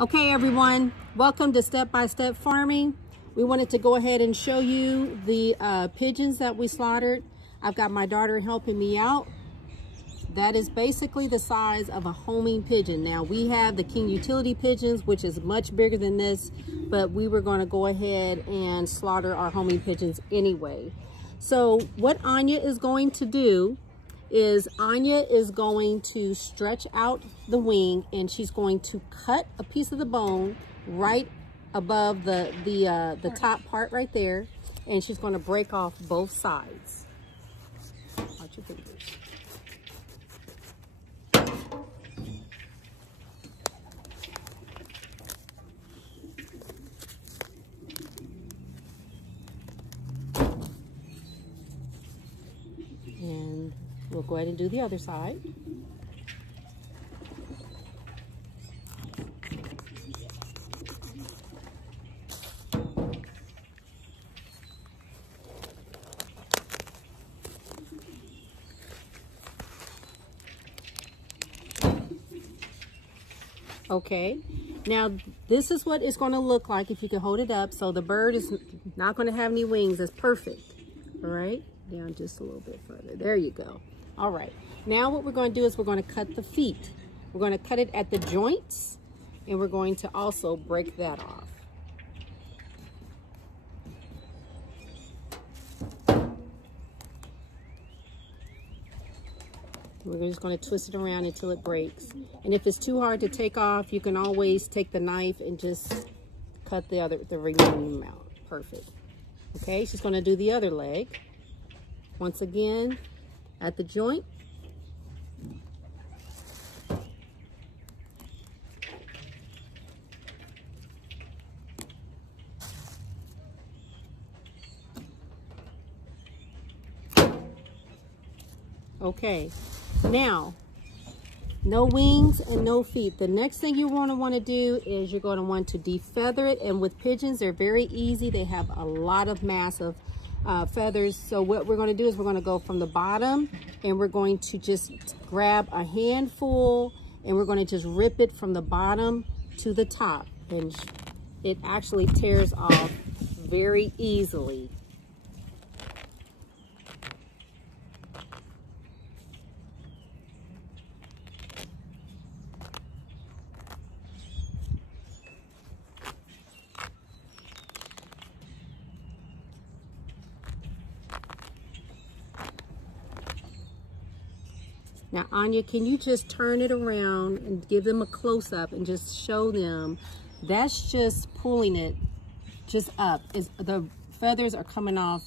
Okay everyone, welcome to Step by Step Farming. We wanted to go ahead and show you the pigeons that we slaughtered. I've got my daughter helping me out. That is basically the size of a homing pigeon. Now we have the king utility pigeons, which is much bigger than this, but we were going to go ahead and slaughter our homing pigeons anyway. So what Anya is going to do is Anya is going to stretch out the wing, and she's going to cut a piece of the bone right above the top part right there, and she's going to break off both sides. Watch your fingers. And we'll go ahead and do the other side. Okay, now this is what it's going to look like if you can hold it up. So the bird is not going to have any wings. That's perfect. All right, down just a little bit further. There you go. All right, now what we're going to do is we're going to cut the feet. We're going to cut it at the joints, and we're going to also break that off. We're just going to twist it around until it breaks. And if it's too hard to take off, you can always take the knife and just cut the remaining amount. Perfect. Okay, she's going to do the other leg. Once again, at the joint. Okay, now, no wings and no feet. The next thing you want to do is you're going to want to defeather it. And with pigeons, they're very easy. They have a lot of mass of feathers. So what we're going to do is we're going to go from the bottom, and we're going to just grab a handful, and we're going to just rip it from the bottom to the top. And it actually tears off very easily. Now, Anya, can you just turn it around and give them a close-up and just show them? That's just pulling it just up. The feathers are coming off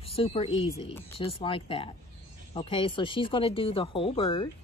super easy, just like that. Okay, so she's going to do the whole bird.